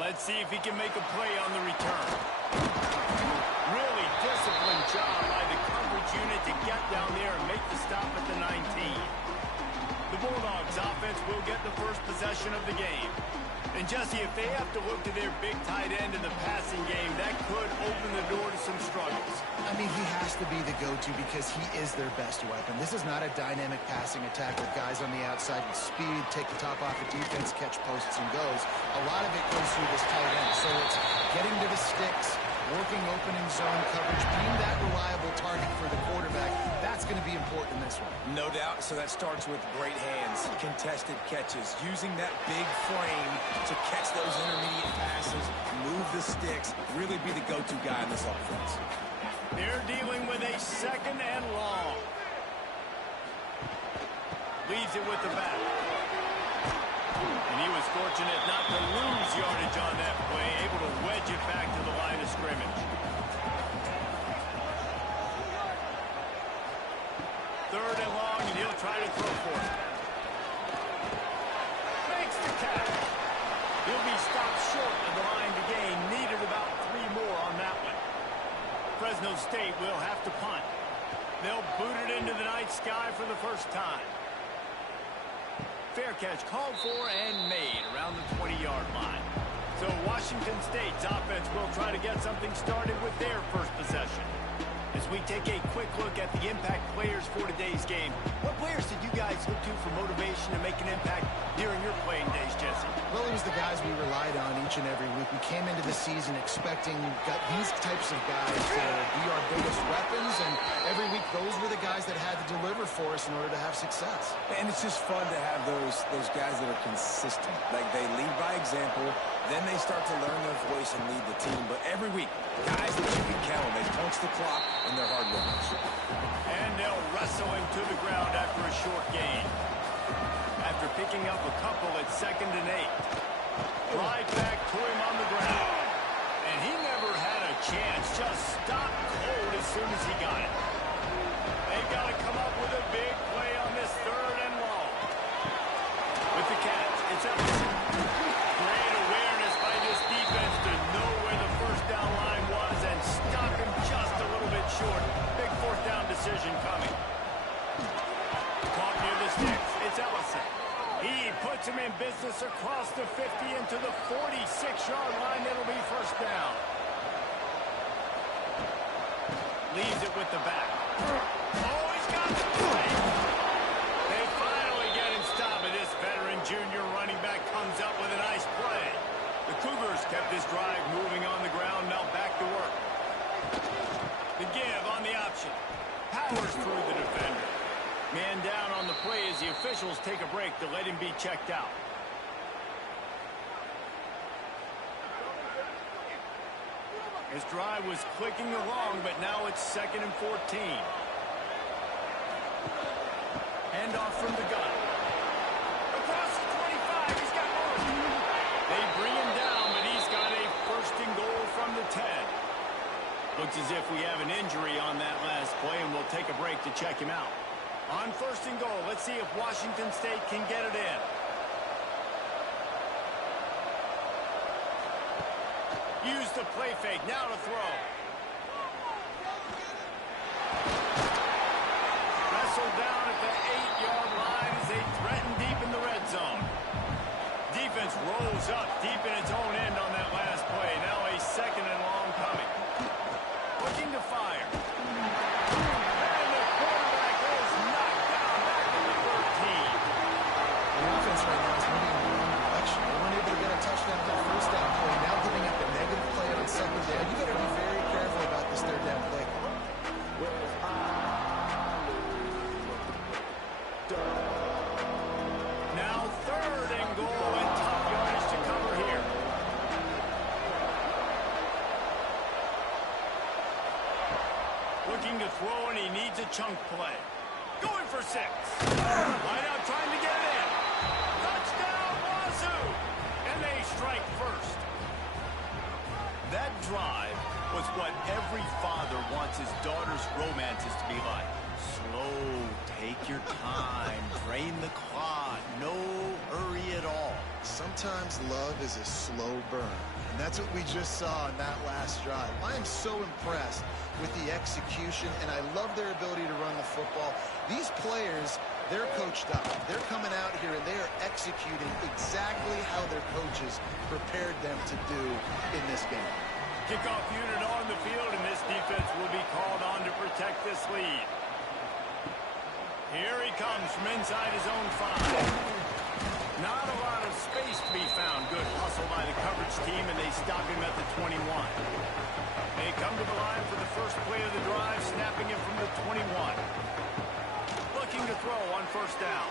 Let's see if he can make a play on the return. Really disciplined job by the coverage unit to get down there and make the stop at the 19. The Bulldogs offense will get the first possession of the game. And Jesse, if they have to look to their big tight end in the passing game, that could open the door to some struggles. I mean, he has to be the go-to because he is their best weapon. This is not a dynamic passing attack with guys on the outside with speed, take the top off the defense, catch posts and goes. A lot of it goes through this tight end. So it's getting to the sticks, working opening zone coverage, being that reliable target for the quarterback. That's going to be important in this one. No doubt. So that starts with great hands, contested catches, using that big frame to catch those intermediate passes, move the sticks, really be the go-to guy in this offense. They're dealing with a second and long. Leaves it with the back. And he was fortunate not to lose yardage on that play, able to wedge it back to the line of scrimmage. Third and long, and he'll try to throw for it. Makes the catch. He'll be stopped short of the line to gain. Needed about 3 more on that one. Fresno State will have to punt. They'll boot it into the night sky for the first time. Fair catch called for and made around the 20-yard line. So Washington State's offense will try to get something started with their first possession. As we take a quick look at the impact players for today's game, what players did you guys look to for motivation to make an impact during your playing days, Jesse? Well, it was the guys we relied on each and every week. We came into the season expecting these types of guys to be our biggest weapons, and every week those were the guys that had to deliver for us in order to have success. And it's just fun to have those guys that are consistent. Like, they lead by example, then they start to learn their voice and lead the team. But every week, guys that you can count on, they punch the clock and they're hard workers. And they'll wrestle him to the ground after a short gain. After picking up a couple at 2nd and 8. Right back to him on the ground. And he never had a chance. Just stopped cold as soon as he got it. They've got to come up with a big play on this 3rd and long. With the catch, it's Ellison. Great awareness by this defense to know where the first down line was and stop him just a little bit short. Big 4th down decision coming. Caught near the sticks. It's Ellison. He puts him in business across the 50 into the 46-yard line. It'll be first down. Leaves it with the back. Oh, he's got the play. They finally get him stopped. This veteran junior running back comes up with a nice play. The Cougars kept this drive moving on the ground. Now back to work. The give on the option. Powers through the defender. Man down on the play as the officials take a break to let him be checked out. This drive was clicking along, but now it's 2nd and 14. Handoff from the gun. Across the 25, he's got more. They bring him down, but he's got a 1st and goal from the 10. Looks as if we have an injury on that last play, and we'll take a break to check him out. On 1st and goal, let's see if Washington State can get it in. Use the play fake, now to throw. Wrestled down at the 8-yard line as they threaten deep in the red zone. Defense rolls up deep in its own end on that last play. Now a 2nd and long coming. Looking to fire. And the quarterback is knocked down back to the 13. The offense right now is moving in the wrong direction. They weren't able to get a touchdown on that 1st down play. Now giving up a negative play on 2nd down. You got to be very careful about this 3rd down play. Now 3rd and goal and tough yardage to cover here. Looking to throw, and he needs a chunk play. Going for 6. Line out trying to get it in. Touchdown, Wazoo! And they strike first. That drive was what every father wants his daughter's romances to be like. Slow, take your time, drain the clock, no hurry at all. Sometimes love is a slow burn, and that's what we just saw in that last drive. I am so impressed with the execution, and I love their ability to run the football. These players, they're coached up. They're coming out here, and they are executing exactly how their coaches prepared them to do in this game. Kickoff unit on the field, and this defense will be called on to protect this lead. Here he comes from inside his own 5. Not a lot of space to be found. Good hustle by the coverage team, and they stop him at the 21. They come to the line for the first play of the drive, snapping it from the 21. Looking to throw on first down.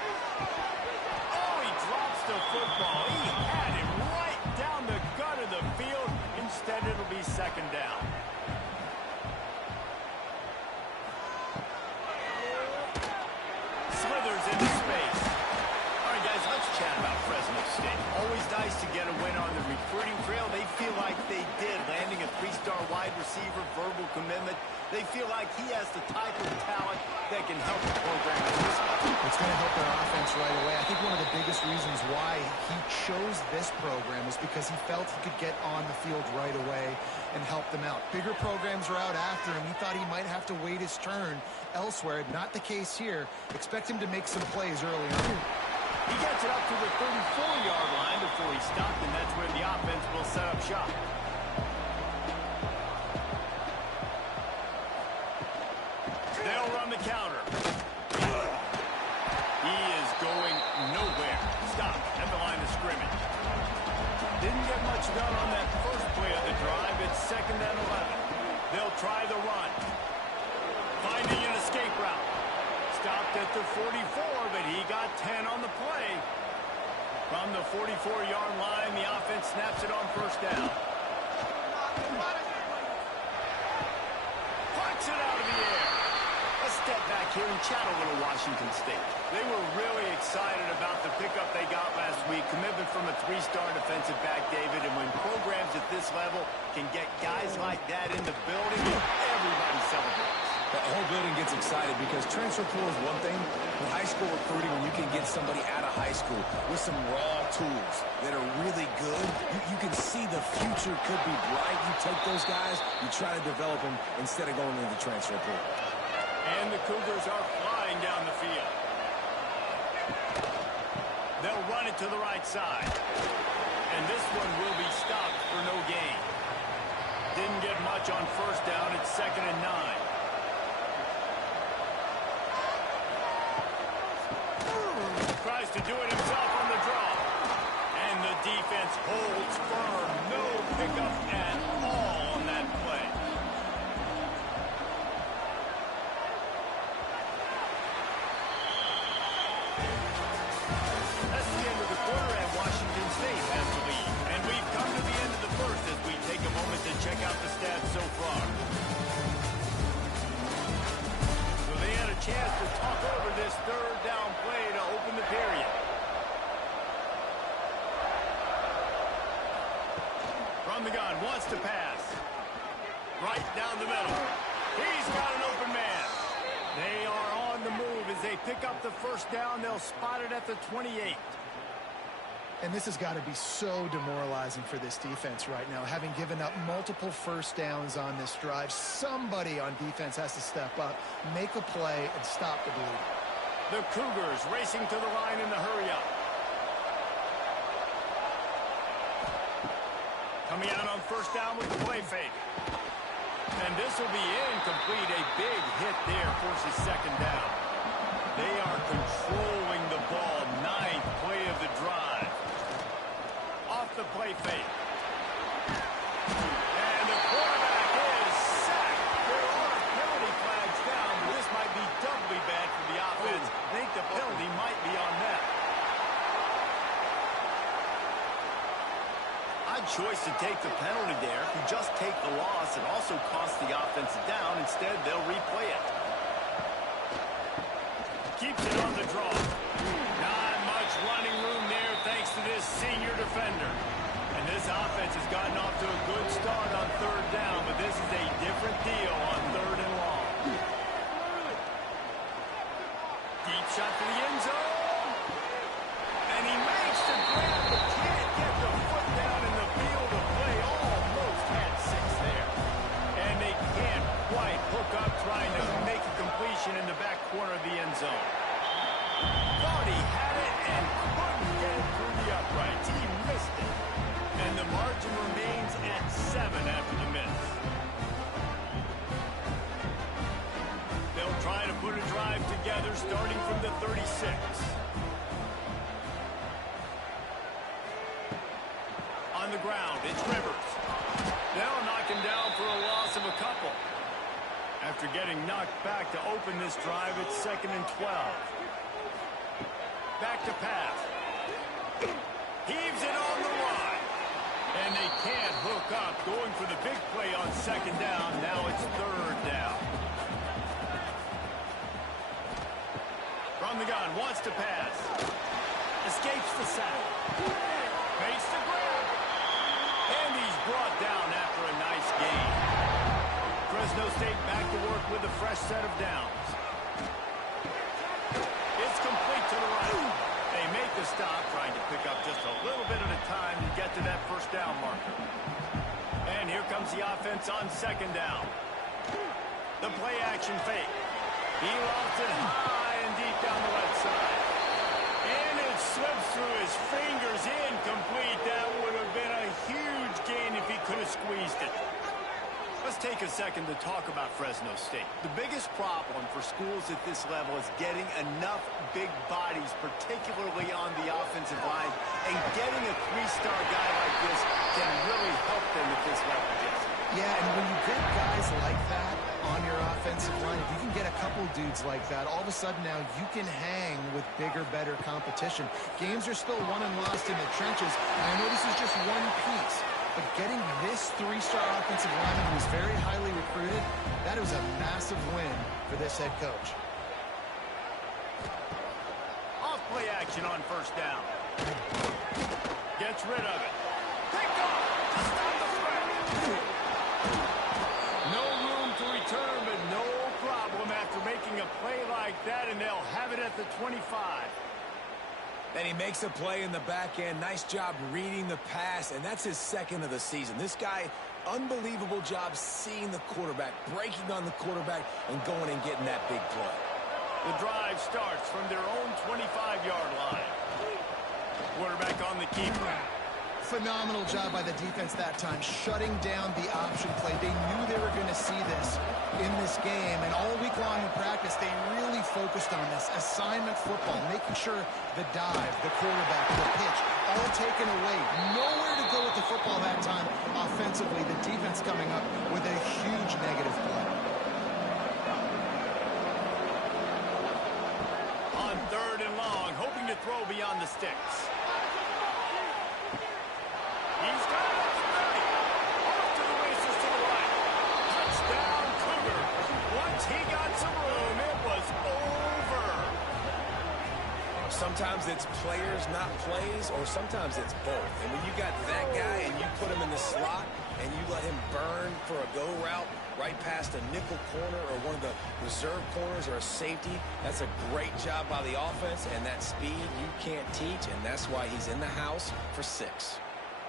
Oh, he drops the football. He had him right down the gut of the field. Instead, it'll be second down. Slithers into space. All right, guys, let's chat about Fresno State. Always nice to get a win on the recruiting trail. They feel like they did, landing a 3-star wide receiver, verbal commitment. They feel like he has the type of talent that can help the program at this level. It's going to help their offense right away. I think one of the biggest reasons why he chose this program is because he felt he could get on the field right away and help them out. Bigger programs are out after him. He thought he might have to wait his turn elsewhere. Not the case here. Expect him to make some plays early on. He gets it up to the 34-yard line before he stopped, and that's where the offense will set up shop. They'll run the counter. He is going nowhere. Stop at the line of scrimmage. Didn't get much done on that first play of the drive. It's second and 11. They'll try the run. Finding an escape route. Stopped at the 44, but he got 10 on the play. From the 44-yard line, the offense snaps it on first down. Punts it out of the air. Let's step back here and chat a little Washington State. They were really excited about the pickup they got last week. Commitment from a 3-star defensive back, David. And when programs at this level can get guys like that in the building, everybody celebrates. The whole building gets excited because transfer pool is one thing. With high school recruiting, when you can get somebody out of high school with some raw tools that are really good, you can see the future could be bright. You take those guys, you try to develop them instead of going into the transfer pool. And the Cougars are flying down the field. They'll run it to the right side. And this one will be stopped for no gain. Didn't get much on first down. It's second and 9. Tries to do it himself on the draw. And the defense holds firm. No pickup at all on that play. That's the end of the quarter, and Washington State has the lead. And we've come to the end of the first as we take a moment to check out the stats so far. So they had a chance to talk over this third down play to open the period. From the gun, wants to pass. Right down the middle. He's got an open man. They are on the move as they pick up the first down. They'll spot it at the 28. And this has got to be so demoralizing for this defense right now. Having given up multiple first downs on this drive, somebody on defense has to step up, make a play, and stop the bleeding. The Cougars racing to the line in the hurry-up. Coming out on first down with the play fake. And this will be incomplete. A big hit there forces second down. They are controlling the ball. 9th play of the drive. Off the play fake. And the quarterback is sacked. There are penalty flags down, but this might be doubly bad for the offense. I think the penalty might be on them. Odd choice to take the penalty there. If you just take the loss, it also costs the offense down. Instead, they'll replay it. Keeps it on the draw. Not much running room there thanks to this senior defender. And this offense has gotten off to a good start on third down, but this is a different deal on third and long. Deep shot to the end zone. And he makes the grab, but can't On the ground, it's Rivers. They'll knock him down for a loss of a couple. After getting knocked back to open this drive, it's 2nd and 12. Back to pass. Heaves it on the line. And they can't hook up. Going for the big play on 2nd down. Now it's 3rd down. From the gun, wants to pass. Escapes the sack. Makes the grab. And he's brought down after a nice gain. Fresno State back to work with a fresh set of downs. It's complete to the right. They make the stop, trying to pick up just a little bit at a time to get to that 1st down marker. And here comes the offense on 2nd down. The play action fake. He lost it high and deep down the left side. And it slips through his fingers, incomplete. That would have been a huge gain if he could have squeezed it. Let's take a second to talk about Fresno State. The biggest problem for schools at this level is getting enough big bodies, particularly on the offensive line, and getting a 3-star guy like this can really help them at this level, Jesse. Yeah, and when you get guys like that on your offensive line, if you can get a couple dudes like that, all of a sudden now you can hang with bigger, better competition. Games are still won and lost in the trenches, and I know this is just one piece. But getting this 3-star offensive lineman who was very highly recruited, that was a massive win for this head coach. Off play action on 1st down. Gets rid of it. Picked off to stop the threat. No room to return, but no problem after making a play like that, and they'll have it at the 25. Then he makes a play in the back end. Nice job reading the pass, and that's his 2nd of the season. This guy, unbelievable job seeing the quarterback, breaking on the quarterback, and going and getting that big play. The drive starts from their own 25-yard line. Quarterback on the keeper. Phenomenal job by the defense that time, shutting down the option play. They knew they were going to see this in this game, and all week long in practice, they really focused on this assignment football, making sure the dive, the quarterback, the pitch, all taken away. Nowhere to go with the football that time offensively. The defense coming up with a huge negative play. On 3rd and long, hoping to throw beyond the sticks. He's got it at the 30. Off to the races to the right. Touchdown, Cougar. Once he got some room, it was over. Sometimes it's players, not plays, or sometimes it's both. And when you got that guy and you put him in the slot and you let him burn for a go route right past a nickel corner or one of the reserve corners or a safety, that's a great job by the offense, and that speed you can't teach, and that's why he's in the house for 6.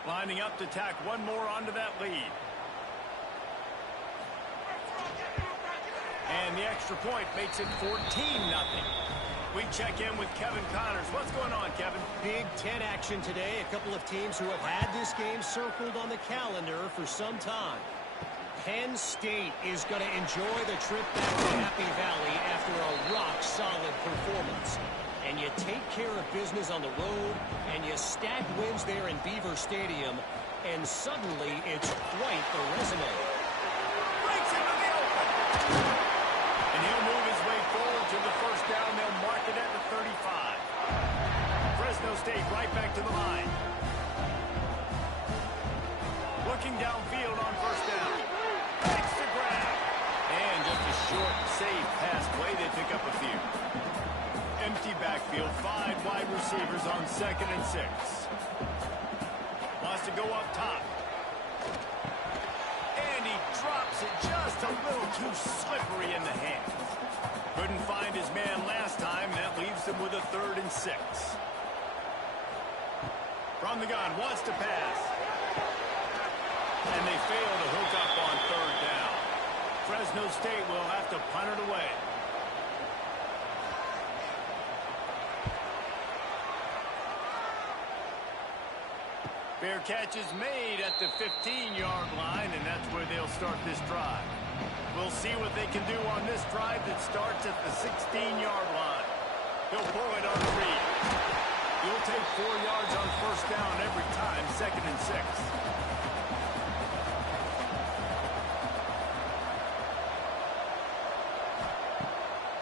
Lining up to tack one more onto that lead. And the extra point makes it 14-0. We check in with Kevin Connors. What's going on, Kevin? Big Ten action today. A couple of teams who have had this game circled on the calendar for some time. Penn State is going to enjoy the trip back to Happy Valley after a rock-solid performance. And you take care of business on the road, and you stack wins there in Beaver Stadium, and suddenly it's quite the resume. Breaks into the open. And he'll move his way forward to the 1st down. They'll mark it at the 35. Fresno State right back to the line. Looking downfield on 1st down. Makes the grab. And just a short, safe pass play. They pick up a few. Empty backfield, 5 wide receivers on 2nd and 6. Wants to go up top. And he drops it just a little too slippery in the hands. Couldn't find his man last time. That leaves him with a 3rd and 6. From the gun, wants to pass. And they fail to hook up on 3rd down. Fresno State will have to punt it away. Fair catch is made at the 15-yard line, and that's where they'll start this drive. We'll see what they can do on this drive that starts at the 16-yard line. He'll pull it on the read. You'll take 4 yards on first down every time, 2nd and 6.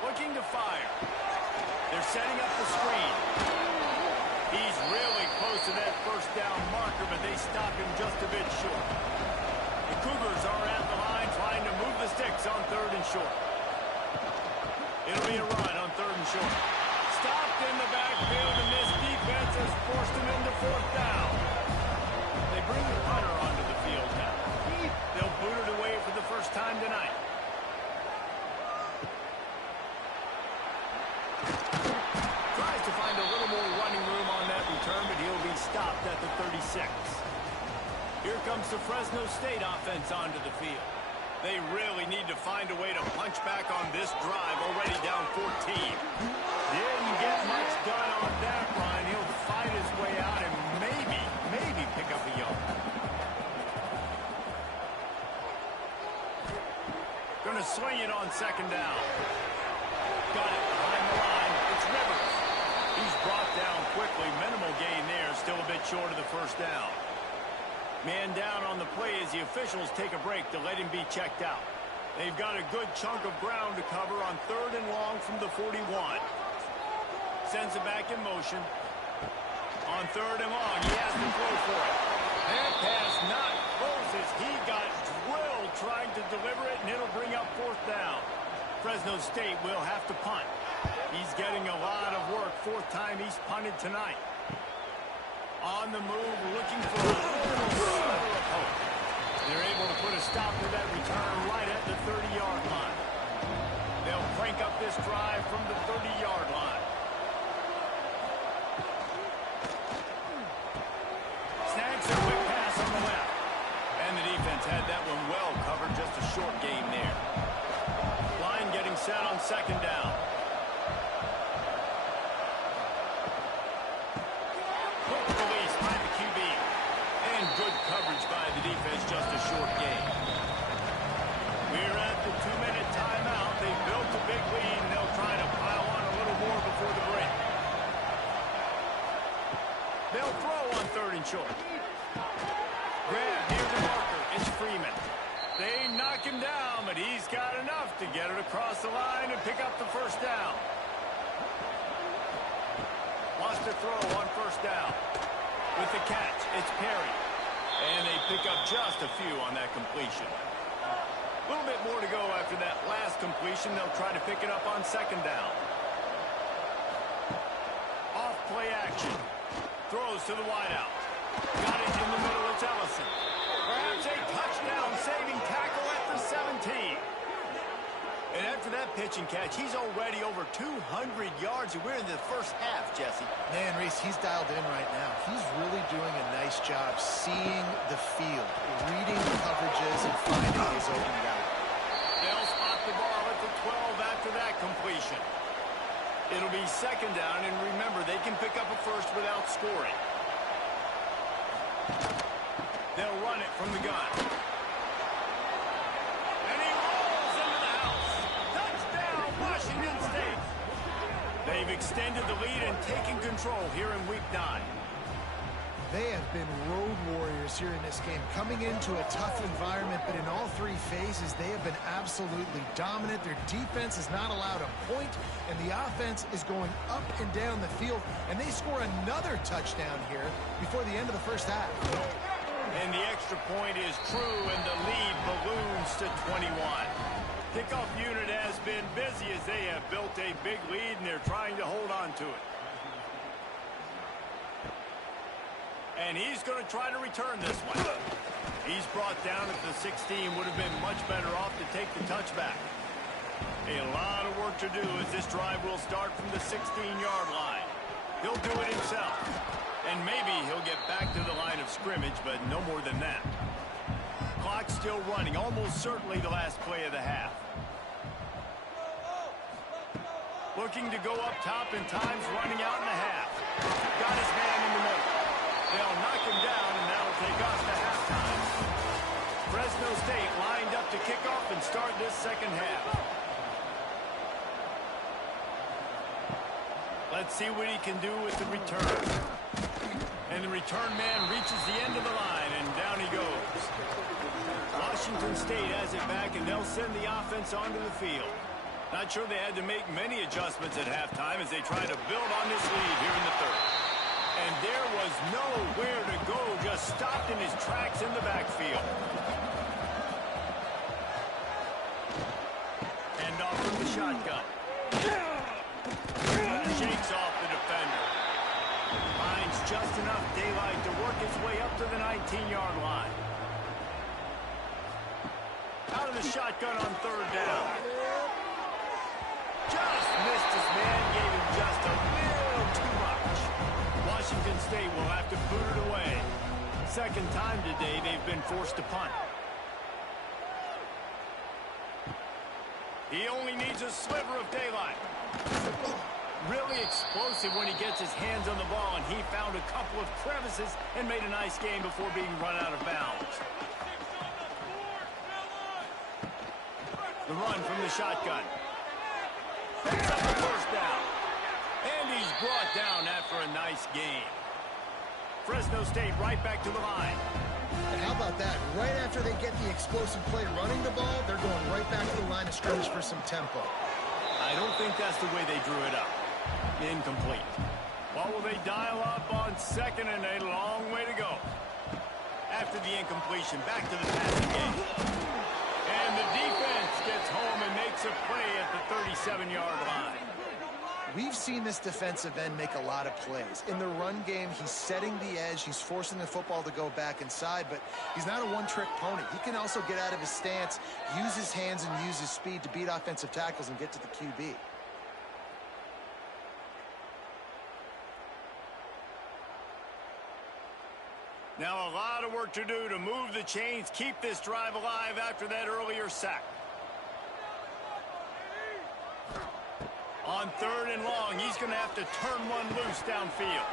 Looking to fire. They're setting up the screen. He's really close to that first down marker, but they stop him just a bit short. The Cougars are at the line trying to move the sticks on 3rd and short. It'll be a run on 3rd and short. Stopped in the backfield, and this defense has forced him into 4th down. They bring the punter onto the field now. They'll boot it away for the first time tonight. Tries to find a little more running room on that return, but he'll be stopped at the 36. Here comes the Fresno State offense onto the field. They really need to find a way to punch back on this drive, already down 14. Didn't get much done on that run. He'll fight his way out and maybe pick up a yard. Gonna swing it on 2nd down. Got it behind the line. It's Rivers. He's brought down quickly. Minimal gain there. Still a bit short of the first down. Man down on the play as the officials take a break to let him be checked out. They've got a good chunk of ground to cover on 3rd and long from the 41. Sends it back in motion. On 3rd and long, he has to throw for it. That pass not close as he got drilled trying to deliver it, and it'll bring up 4th down. Fresno State will have to punt. He's getting a lot of work. 4th time he's punted tonight. On the move, looking for a little sliver of hope. They're able to put a stop to that return right at the 30-yard line. They'll crank up this drive from the 30-yard line. Snags a quick pass on the left. And the defense had that one well covered, just a short gain there. Line getting set on 2nd down. Good coverage by the defense, just a short game. We're at the 2-minute timeout. They built a big lead, and they'll try to pile on a little more before the break. They'll throw on 3rd and short. Grab near the marker. It's Freeman. They knock him down, but he's got enough to get it across the line and pick up the first down. Wants to throw on 1st down. With the catch, it's Perry. And they pick up just a few on that completion. A little bit more to go after that last completion. They'll try to pick it up on 2nd down. Off play action. Throws to the wideout. Got it in the middle. It's Ellison. Perhaps a touchdown-saving tackle at the 17. And after that pitch and catch, he's already over 200 yards. And we're in the first half, Jesse. Man, Reese, he's dialed in right now. He's really doing a nice job seeing the field, reading the coverages, and finding his open route. They'll spot the ball at the 12 after that completion. It'll be 2nd down, and remember, they can pick up a first without scoring. They'll run it from the gun. They've extended the lead and taken control here in Week 9. They have been road warriors here in this game, coming into a tough environment, but in all 3 phases, they have been absolutely dominant. Their defense is not allowed a point, and the offense is going up and down the field, and they score another touchdown here before the end of the first half. And the extra point is true, and the lead balloons to 21. Kickoff unit has been busy as they have built a big lead, and they're trying to hold on to it. And he's going to try to return this one. He's brought down at the 16. Would have been much better off to take the touchback. A lot of work to do as this drive will start from the 16-yard line. He'll do it himself. And maybe he'll get back to the line of scrimmage, but no more than that. Clock still running, almost certainly the last play of the half. Looking to go up top, and time's running out in the half. Got his man in the middle. They'll knock him down, and that'll take us to halftime. Fresno State lined up to kick off and start this 2nd half. Let's see what he can do with the return. And the return man reaches the end of the line, and down he goes. Washington State has it back, and they'll send the offense onto the field. Not sure they had to make many adjustments at halftime as they try to build on this lead here in the third. And there was nowhere to go, just stopped in his tracks in the backfield. And off from the shotgun. Shakes off the defender. Finds just enough daylight to work his way up to the 19-yard line. Out of the shotgun on third down. Just missed his man, gave him just a little too much. Washington State will have to boot it away. Second time today they've been forced to punt. He only needs a sliver of daylight. Really explosive when he gets his hands on the ball, and he found a couple of crevices and made a nice game before being run out of bounds. The run from the shotgun. Picks up the first down. And he's brought down after a nice game. Fresno State right back to the line. And how about that? Right after they get the explosive play running the ball, they're going right back to the line of scrimmage for some tempo. I don't think that's the way they drew it up. Incomplete. What will they dial up on second and a long way to go? After the incompletion, back to the passing game. And the defense gets home and makes a play at the 37-yard line. We've seen this defensive end make a lot of plays. In the run game, he's setting the edge. He's forcing the football to go back inside, but he's not a one-trick pony. He can also get out of his stance, use his hands, and use his speed to beat offensive tackles and get to the QB. Now a lot of work to do to move the chains, keep this drive alive after that earlier sack. On third and long, he's going to have to turn one loose downfield.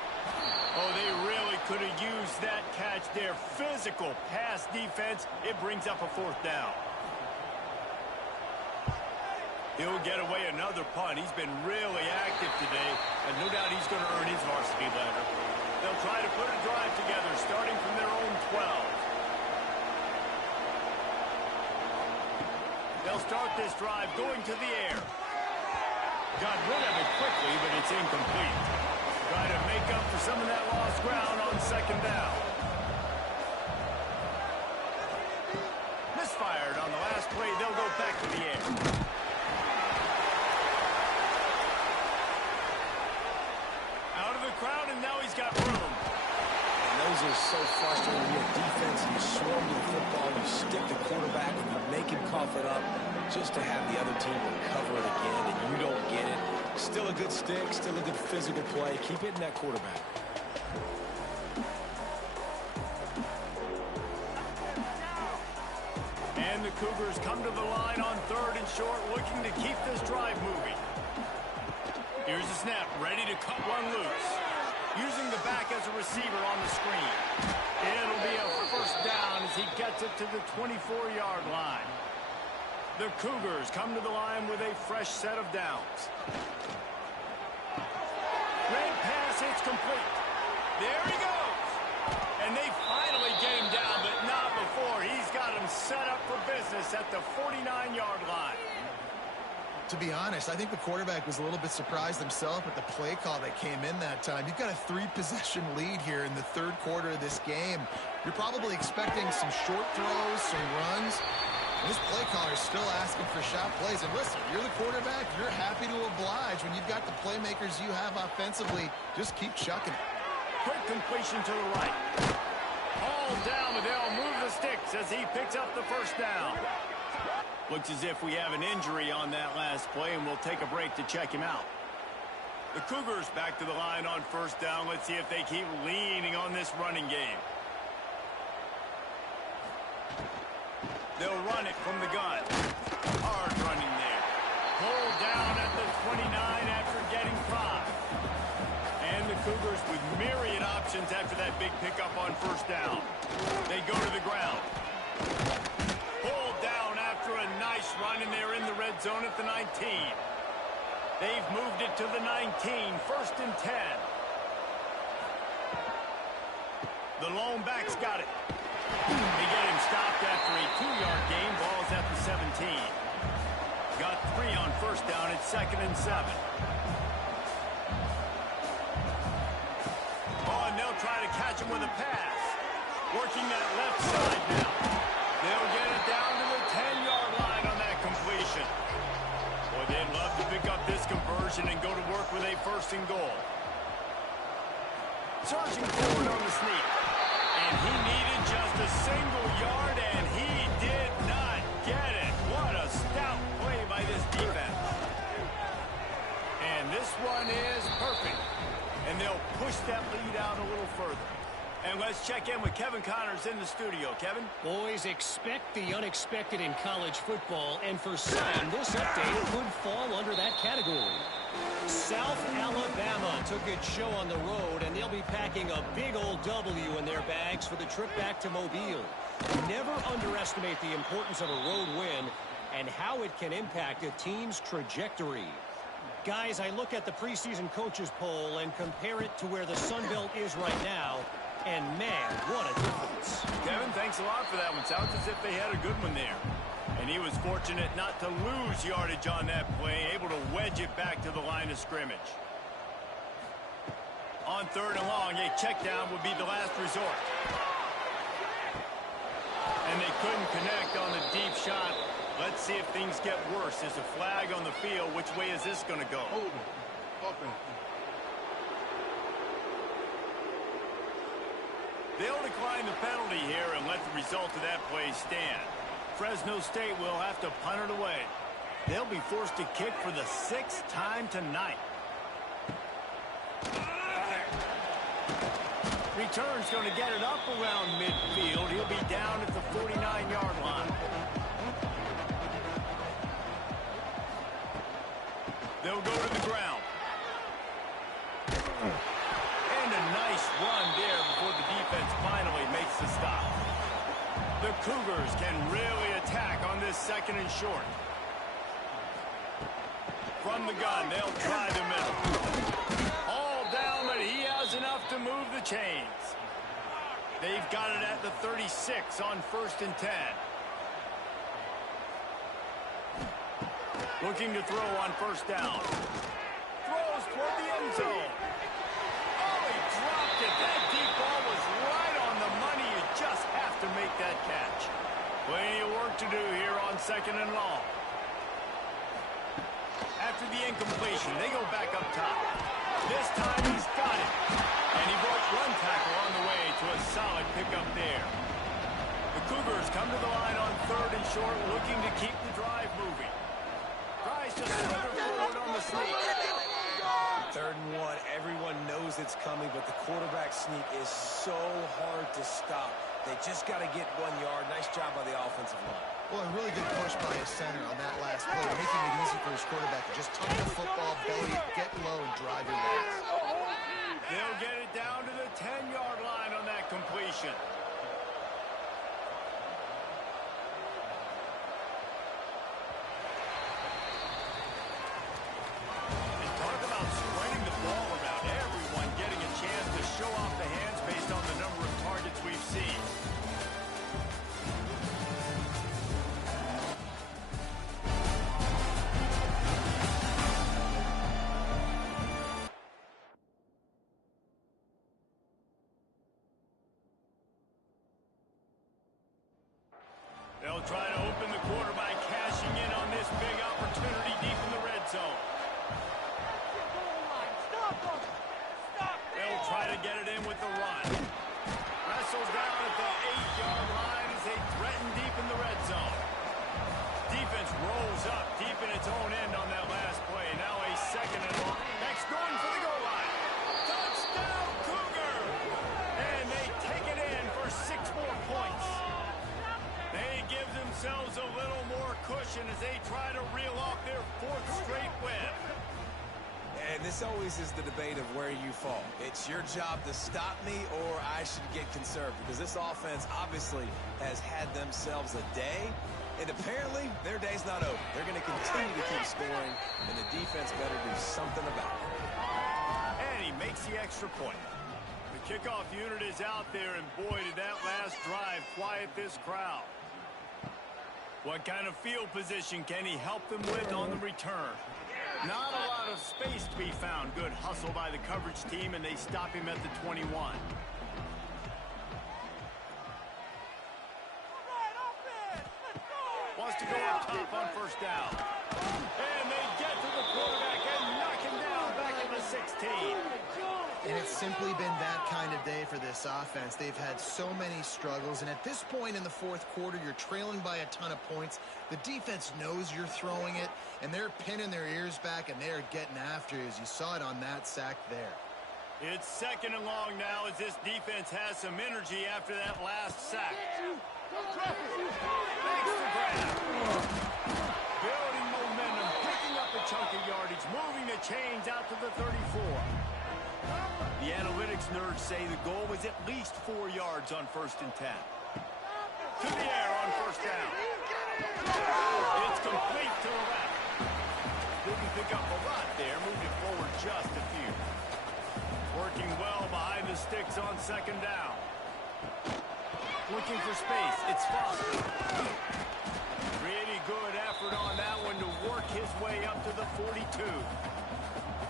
Oh, they really could have used that catch there. Physical pass defense. It brings up a fourth down. He'll get away another punt. He's been really active today, and no doubt he's going to earn his varsity letter. They'll try to put a drive together, starting from their own 12. They'll start this drive going to the air. Got rid of it quickly, but it's incomplete. Try to make up for some of that lost ground on second down. Misfired on the last play. They'll go back to the air. Out of the crowd, and now he's got room. And those are so frustrating. You have defense, and you swarm to the football, you stick the quarterback, and you make him cough it up just to have the other team recover it again, and you don't get it. Still a good stick, still a good physical play. Keep hitting that quarterback. And the Cougars come to the line on third and short, looking to keep this drive moving. Here's the snap, ready to cut one loose. Using the back as a receiver on the screen. It'll be a first down as he gets it to the 24-yard line. The Cougars come to the line with a fresh set of downs. Great pass, it's complete. There he goes. And they finally get him down, but not before. He's got him set up for business at the 49-yard line. To be honest, I think the quarterback was a little bit surprised himself at the play call that came in that time. You've got a 3-possession lead here in the third quarter of this game. You're probably expecting some short throws, some runs. This play caller is still asking for shot plays. And listen, you're the quarterback. You're happy to oblige. When you've got the playmakers you have offensively, just keep chucking it. Quick completion to the right. All down, but they'll move the sticks as he picks up the first down. Looks as if we have an injury on that last play, and we'll take a break to check him out. The Cougars back to the line on first down. Let's see if they keep leaning on this running game. They'll run it from the gun. Hard running there. Pulled down at the 29 after getting 5. And the Cougars with myriad options after that big pickup on first down. They go to the ground. Pulled down after a nice run, and they're in the red zone at the 19. They've moved it to the 19, 1st and 10. The lone back's got it. They get him stopped after a 2-yard gain. Ball's at the 17. Got 3 on 1st down. It's 2nd and 7. Oh, and they'll try to catch him with a pass. Working that left side now. They'll get it down to the 10-yard line on that completion. Boy, they'd love to pick up this conversion and go to work with a 1st and goal. Surging forward on the sneak. And he needed just a single yard, and he did not get it. What a stout play by this defense. And this one is perfect. And they'll push that lead out a little further. And let's check in with Kevin Connors in the studio. Kevin? Boys, expect the unexpected in college football, and for some, this update could fall under that category. South Alabama took its show on the road, and they'll be packing a big old W in their bags for the trip back to Mobile. Never underestimate the importance of a road win and how it can impact a team's trajectory. Guys, I look at the preseason coaches poll and compare it to where the Sun Belt is right now, and man, what a difference. Kevin, thanks a lot for that one. Sounds as if they had a good one there. And he was fortunate not to lose yardage on that play, able to wedge it back to the line of scrimmage. On 3rd and long, a check down would be the last resort. And they couldn't connect on the deep shot. Let's see if things get worse. There's a flag on the field. Which way is this going to go? They'll decline the penalty here and let the result of that play stand. Fresno State will have to punt it away. They'll be forced to kick for the 6th time tonight. Return's going to get it up around midfield. He'll be down at the 49-yard line. They'll go to the ground. And a nice run there before the defense finally makes the stop. The Cougars can really attack on this 2nd and short. From the gun, they'll try the middle. All down, but he has enough to move the chains. They've got it at the 36 on 1st and 10. Looking to throw on 1st down. Throws toward the end zone. Oh, he dropped it. That deep ball was right on the money. You just have to make that catch. Plenty of work to do here on 2nd and long. After the incompletion, they go back up top. This time he's got it. And he broke one tackle on the way to a solid pickup there. The Cougars come to the line on 3rd and short, looking to keep the drive moving. Tries to slither forward on the sneak. 3rd and 1, everyone knows it's coming, but the quarterback sneak is so hard to stop. They just got to get 1 yard. Nice job by the offensive line. Well, a really good push by his center on that last play, making it easy for his quarterback to just tuck the football, belly it, get low, and drive your legs. They'll get it down to the 10-yard line on that completion. And talk about spreading the ball around. Everyone getting a chance to show off the hands based on the number of targets we've seen. They'll try to open the quarter by cashing in on this big opportunity deep in the red zone. They'll try to get it in with the run. Wrestles down at the 8-yard line as they threaten deep in the red zone. Defense rolls up deep in its own end on that last play. Now a 2nd and long. Next going for the goal line. Touchdown, Cougar! And they take it in for 6 more points. They give themselves a little more cushion as they try to reel off their 4th straight win. And this always is the debate of where you fall. It's your job to stop me or I should get conservative, because this offense obviously has had themselves a day, And apparently, their day's not over. They're going to continue to keep scoring, and the defense better do something about it. And he makes the extra point. The kickoff unit is out there, and boy, did that last drive quiet this crowd. What kind of field position can he help them with on the return? Not a lot of space to be found. Good hustle by the coverage team, and they stop him at the 21. Wants to go up top on first down. And they get to the quarterback and knock him down back at the 16. And it's simply been that kind of day for this offense. They've had so many struggles, and at this point in the fourth quarter, you're trailing by a ton of points. The defense knows you're throwing it, and they're pinning their ears back, and they're getting after you, as you saw it on that sack there. It's second and long now as this defense has some energy after that last sack. Makes the grab. Building momentum, picking up a chunk of yardage, moving the chains out to the 34. The analytics nerds say the goal was at least 4 yards on 1st and 10. To the air on first down. It's complete to the left. Didn't pick up a lot there, moved it forward just a few. Working well behind the sticks on second down. Looking for space. It's Foster. Pretty good effort on that one to work his way up to the 42.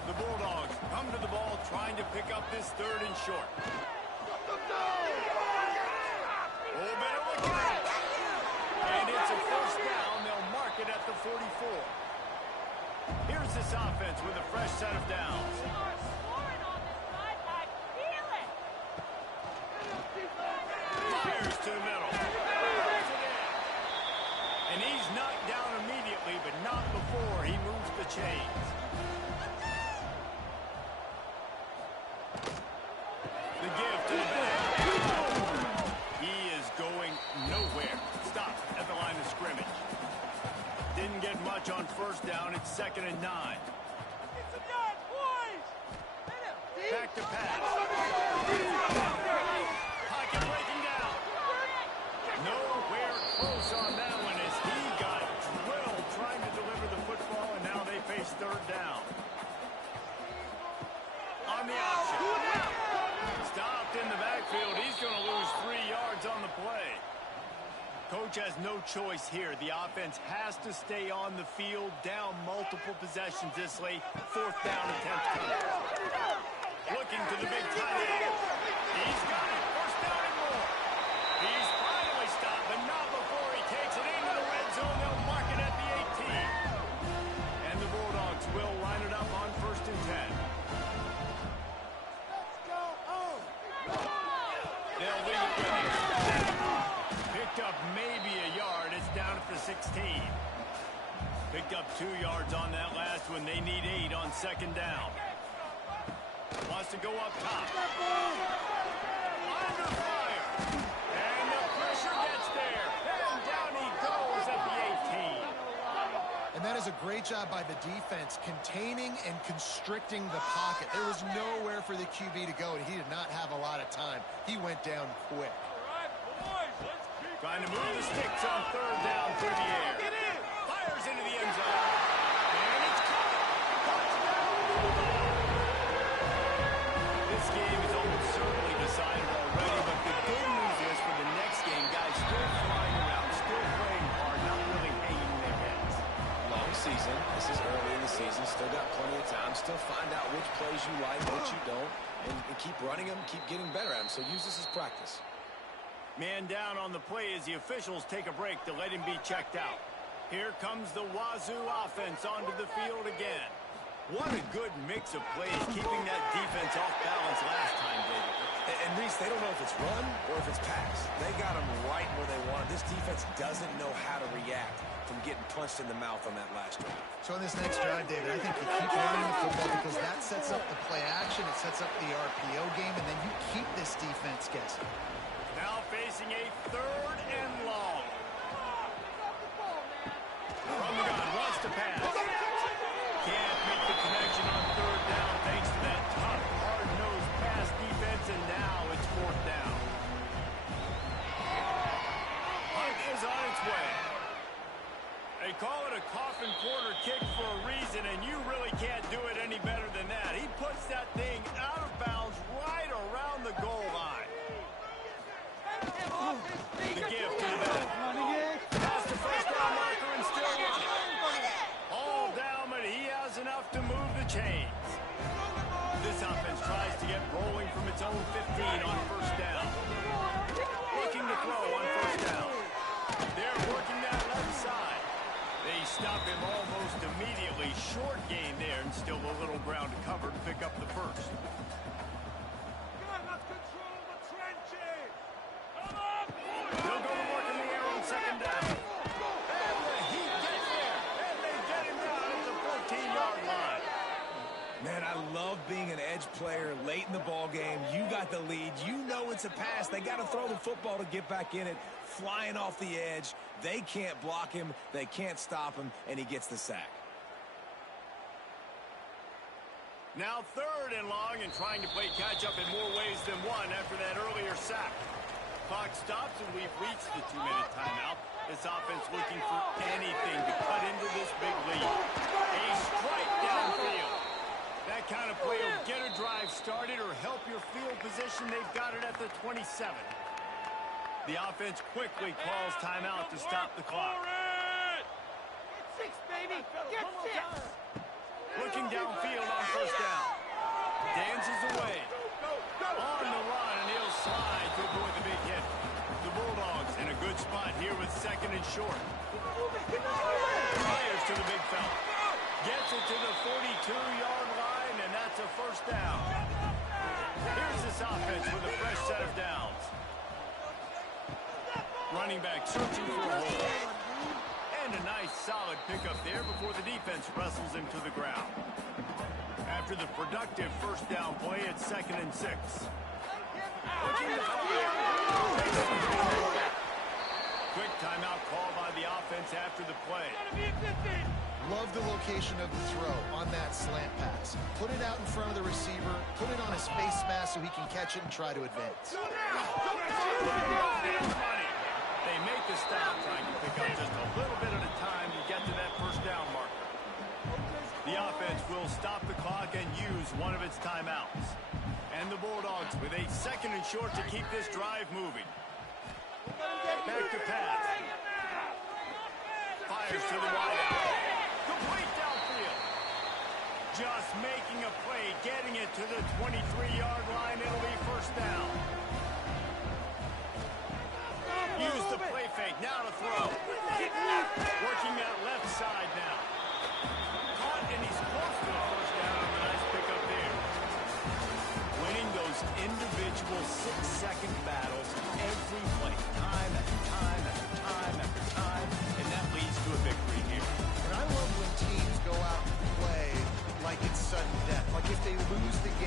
The Bulldogs come to the ball trying to pick up this 3rd and short. Oh, better look out. And it's a first down. They'll mark it at the 44. Here's this offense with a fresh set of downs. Fires to the middle. And he's knocked down immediately, but not before he moves the chains. The give to the back. He is going nowhere. Stop at the line of scrimmage. Didn't get much on first down. It's 2nd and 9. Back to pass. Pocket breaking down. Nowhere close on that one as he got drilled trying to deliver the football, and now they face 3rd down. On the option. Stopped in the backfield. He's going to lose 3 yards on the play. Coach has no choice here. The offense has to stay on the field, down multiple possessions this late. 4th down attempt coming. Looking to the big tight end. He's got it. 1st down and more. He's finally stopped, but not before he takes it into the red zone. They'll mark it at the 18. And the Bulldogs will line it up on 1st and 10. They'll leave it with him. Picked up maybe a yard. It's down at the 16. Picked up 2 yards on that last one. They need 8 on 2nd down. Wants to go up top. Under fire. And the pressure gets there. And down he goes at the 18. And that is a great job by the defense, containing and constricting the pocket. There was nowhere for the QB to go, and he did not have a lot of time. He went down quick. Trying to move the sticks on 3rd down through the air. Fires into the end zone. And it's caught. This game is almost certainly decided already, but the good news is for the next game, guys still flying around, still playing hard, not really hanging their heads. Long season. This is early in the season. Still got plenty of time. Still find out which plays you like, which you don't, and keep running them, keep getting better at them. So use this as practice. Man down on the play as the officials take a break to let him be checked out. Here comes the Wazoo offense onto the field again. What a good mix of plays, keeping that defense off balance last time, David. And Reese, they don't know if it's run or if it's pass. They got them right where they want. This defense doesn't know how to react from getting punched in the mouth on that last drive. So in this next drive, David, I think you keep running the football because that sets up the play action, it sets up the RPO game, and then you keep this defense guessing. Now facing a 3rd and long. From the gun, wants to pass. Can't make the connection on 3rd down thanks to that tough, hard-nosed pass defense, and now it's 4th down. Hunt is on its way. call it a coffin corner kick for a reason, and you really can't do it any better than that. He puts that thing out of bounds right around the goal line. The give to the back. Past the first down marker and still all down, but he has enough to move the chains. This offense tries to get rolling from its own 15 on first down. Looking to throw on first down. They're working that left side. They stop him almost immediately. Short gain there, and still a little ground to cover to pick up the first. They'll go to work in the air on second down. And the Heat get there, and they get him down at the 14-yard line. Man, I love being an edge player late in the ball game. You got the lead. You know it's a pass. They got to throw the football to get back in it. Flying off the edge. They can't block him. They can't stop him, and he gets the sack. Now third and long, and trying to play catch-up in more ways than one after that earlier sack. Clock stops, and we've reached the 2-minute timeout. This offense looking for anything to cut into this big lead. A strike downfield. That kind of play will get a drive started or help your field position. They've got it at the 27. The offense quickly calls timeout to stop the clock. Get 6, baby! Get 6! Looking downfield on first down. Dances away. On the run, and he'll slide to avoid the big hit. The Bulldogs in a good spot here with second and short. Fires to the big fella. Gets it to the 42-yard line, and that's a first down. Here's this offense with a fresh set of downs. Running back searching for a hole. And a nice solid pickup there before the defense wrestles him to the ground. After the productive first down play, it's second and 6. Looking to fire. Quick timeout call by the offense after the play. Love the location of the throw on that slant pass. Put it out in front of the receiver, put it on his face mask so he can catch it and try to advance. They make the stop, trying to pick up just a little bit at a time to get to that first down marker. The offense will stop the clock and use one of its timeouts. And the Bulldogs with a second and short to keep this drive moving. Back to pass. Fires to the wideout. Complete downfield. Just making a play, getting it to the 23-yard line. It'll be first down. Use the play fake, now to throw. Working that left side now. Caught, and he's close to the first down on the nice pickup there. Winning those individual 6-second battles